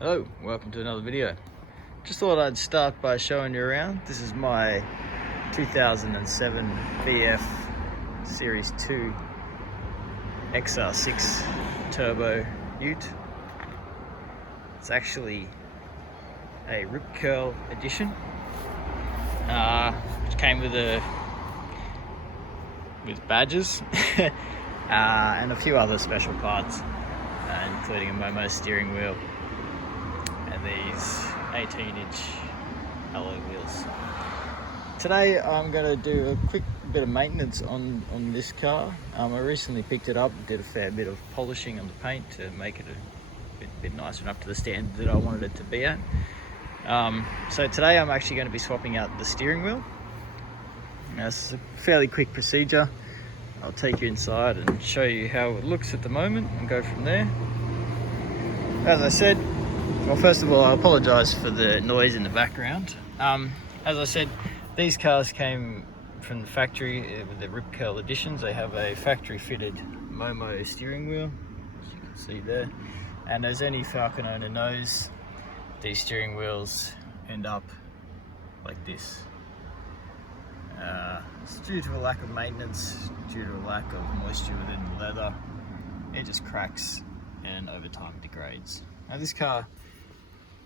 Hello, welcome to another video. Just thought I'd start by showing you around. This is my 2007 BF Series 2 XR6 Turbo Ute. It's actually a rip curl edition, which came with badges and a few other special parts, including a Momo steering wheel and these 18-inch alloy wheels. Today I'm going to do a quick bit of maintenance on this car. I recently picked it up, did a fair bit of polishing on the paint to make it a bit nicer and up to the standard that I wanted it to be at. So today I'm actually going to be swapping out the steering wheel. Now, this is a fairly quick procedure. I'll take you inside and show you how it looks at the moment and go from there. As I said, well, first of all, I apologise for the noise in the background. As I said, these cars came from the factory with the Rip Curl editions. They have a factory fitted Momo steering wheel, as you can see there. And as any Falcon owner knows, these steering wheels end up like this. It's due to a lack of maintenance, due to a lack of moisture within the leather. It just cracks and over time degrades. Now, this car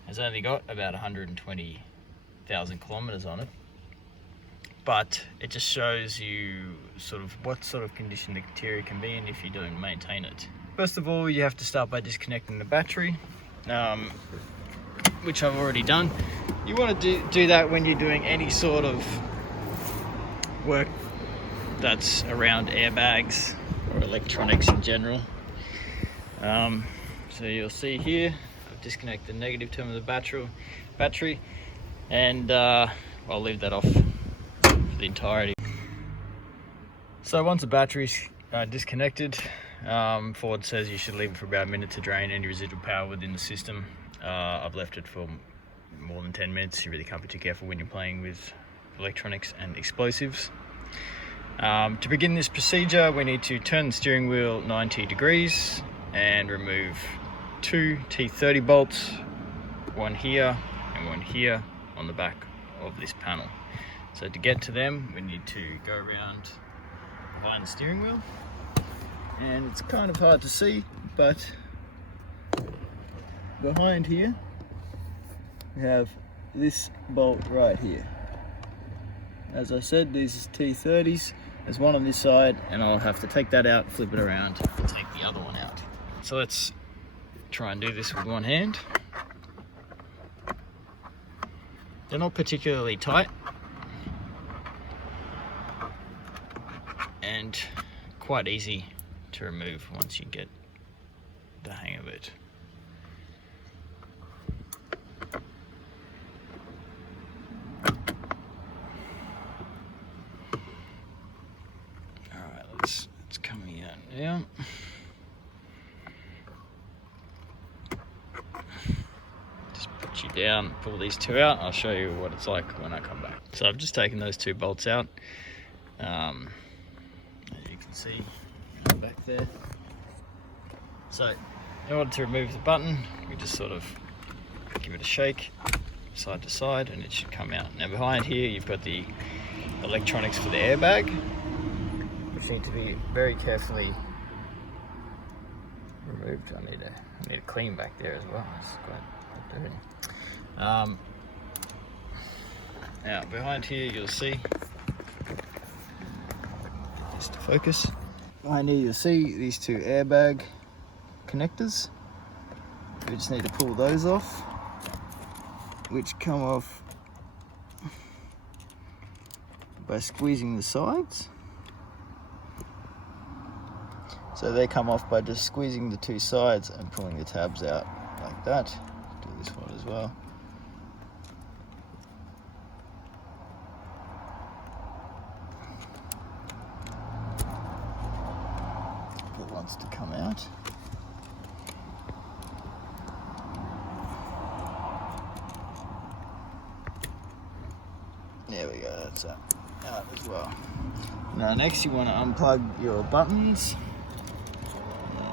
has only got about 120,000 kilometers on it, but it just shows you sort of what sort of condition the interior can be in if you don't maintain it. First of all, you have to start by disconnecting the battery, which I've already done. You want to do that when you're doing any sort of work that's around airbags or electronics in general. So you'll see here, I've disconnected the negative term of the battery, and I'll leave that off for the entirety. So once the battery's disconnected, Ford says you should leave it for about a minute to drain any residual power within the system. I've left it for more than 10 minutes. You really can't be too careful when you're playing with electronics and explosives. To begin this procedure, we need to turn the steering wheel 90 degrees and remove two T30 bolts, one here and one here on the back of this panel. So to get to them, we need to go around behind the steering wheel, and it's kind of hard to see, but behind here we have this bolt right here. As I said, these are T30s. There's one on this side, and I'll have to take that out, flip it around, and take the other one out. So let's try and do this with one hand. They're not particularly tight, and quite easy to remove once you get the hang of it. Alright, it's coming out now. Just put you down, pull these two out. I'll show you what it's like when I come back. So I've just taken those two bolts out. As you can see back there. So in order to remove the button, we just sort of give it a shake side to side and it should come out. Now behind here you've got the electronics for the airbag, which need to be very carefully removed. I need to clean back there as well. It's quite dirty. Now behind here you'll see, get this to focus. Behind here you'll see these two Airbag Connectors. We just need to pull those off, which come off by squeezing the sides. So they come off by just squeezing the two sides and pulling the tabs out like that. Do this one as well. It wants to come out. There we go, that's that out as well. Now next you want to unplug your buttons.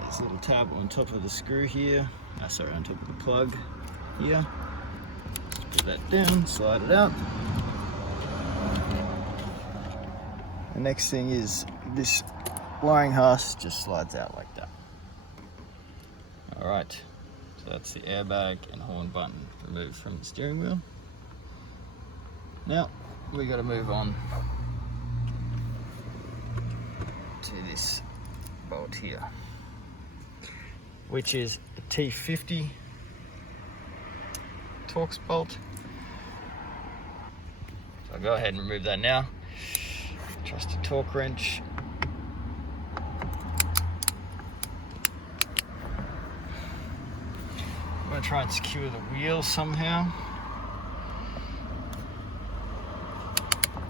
There's a little tab on top of the screw here, on top of the plug. here. Put that down, slide it out. The next thing is this wiring harness just slides out like that. Alright, so that's the airbag and horn button removed from the steering wheel. Now we got to move on to this bolt here, which is a T50 Torx bolt. So I'll go ahead and remove that now. Trusty torque wrench. I'm going to try and secure the wheel somehow.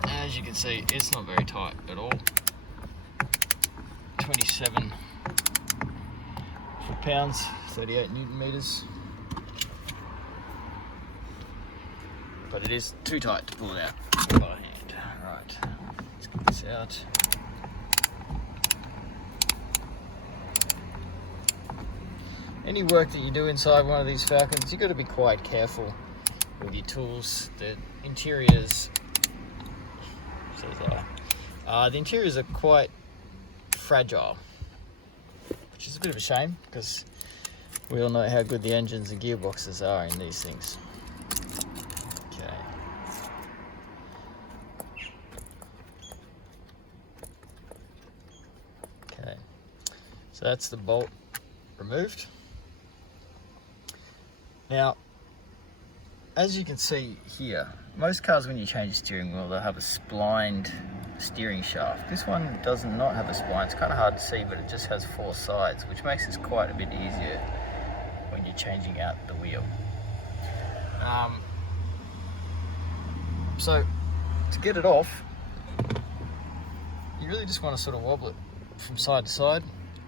As you can see, it's not very tight at all. 27 foot-pounds, 38 Newton meters. But it is too tight to pull it out by hand. Alright, let's get this out. Any work that you do inside one of these Falcons, you've got to be quite careful with your tools. The interiors, the interiors are quite fragile, which is a bit of a shame because we all know how good the engines and gearboxes are in these things. Okay, so that's the bolt removed. Now, as you can see here, most cars when you change the steering wheel, they'll have a splined steering shaft. This one does not have a spline. It's kind of hard to see, but it just has 4 sides, which makes this quite a bit easier when you're changing out the wheel. So, to get it off, you really just want to sort of wobble it from side to side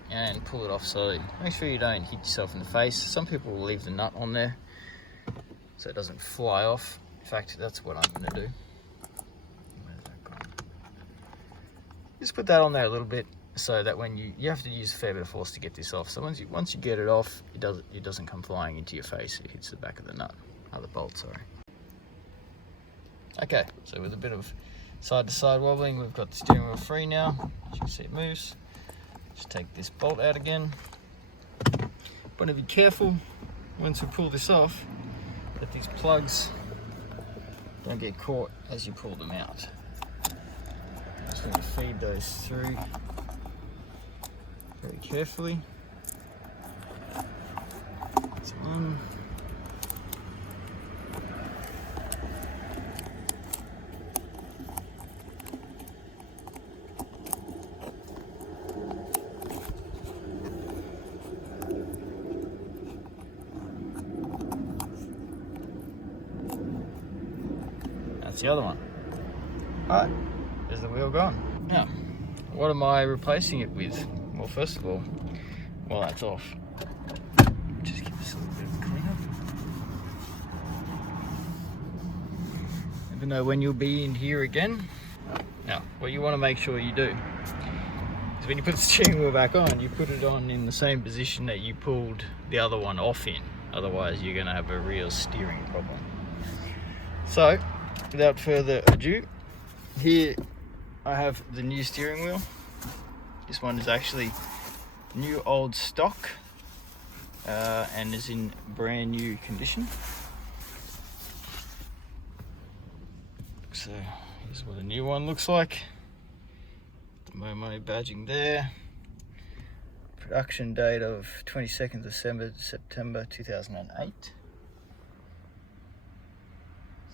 and pull it off slowly. Make sure you don't hit yourself in the face. Some people will leave the nut on there so it doesn't fly off. In fact, that's what I'm going to do. Where's that gone? Just put that on there a little bit so that when you have to use a fair bit of force to get this off. So once you get it off, it doesn't come flying into your face. It hits the back of the nut, the bolt, sorry. Okay, so with a bit of side to side wobbling, we've got the steering wheel free now. As you can see, it moves. Just take this bolt out again. Want to be careful once we pull this off that these plugs don't get caught as you pull them out. Just going to feed those through very carefully. It's on. That's the other one. Alright, there's the wheel gone. Now, what am I replacing it with? Well, first of all, while that's off, just give this a little bit of a clean up. Never know when you'll be in here again. Now, what you want to make sure you do is when you put the steering wheel back on, you put it on in the same position that you pulled the other one off in. Otherwise, you're going to have a real steering problem. So, without further ado, here I have the new steering wheel. This one is actually new old stock and is in brand new condition. So here's what a new one looks like. The Momo badging there. Production date of 22nd December, September 2008.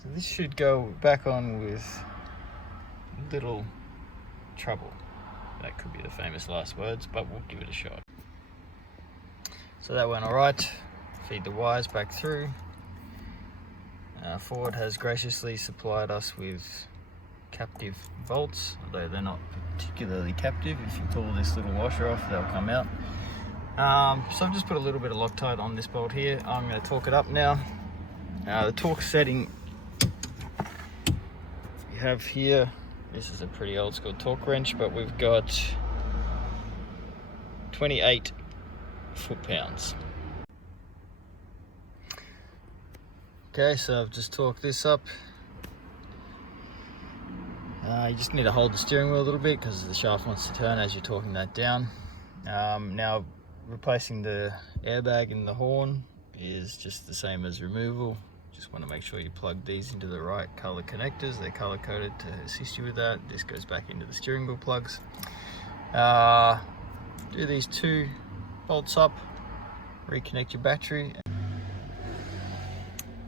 So this should go back on with little trouble. That could be the famous last words, but we'll give it a shot. So that went alright. Feed the wires back through. Ford has graciously supplied us with captive bolts, although they're not particularly captive. If you pull this little washer off, they'll come out. So I've just put a little bit of Loctite on this bolt here. I'm going to torque it up now. The torque setting we have here, this is a pretty old school torque wrench, but we've got 28 foot-pounds. Okay, so I've just torqued this up. You just need to hold the steering wheel a little bit because the shaft wants to turn as you're torquing that down. Now replacing the airbag in the horn is just the same as removal. Just want to make sure you plug these into the right color connectors. They're color coded to assist you with that. This goes back into the steering wheel plugs. Do these 2 bolts up, reconnect your battery.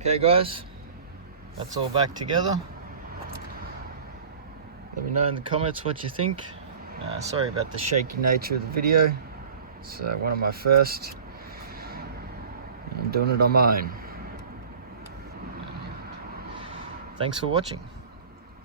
Okay guys, that's all back together. Let me know in the comments what you think. Sorry about the shaky nature of the video. It's one of my first. I'm doing it on my own. Thanks for watching.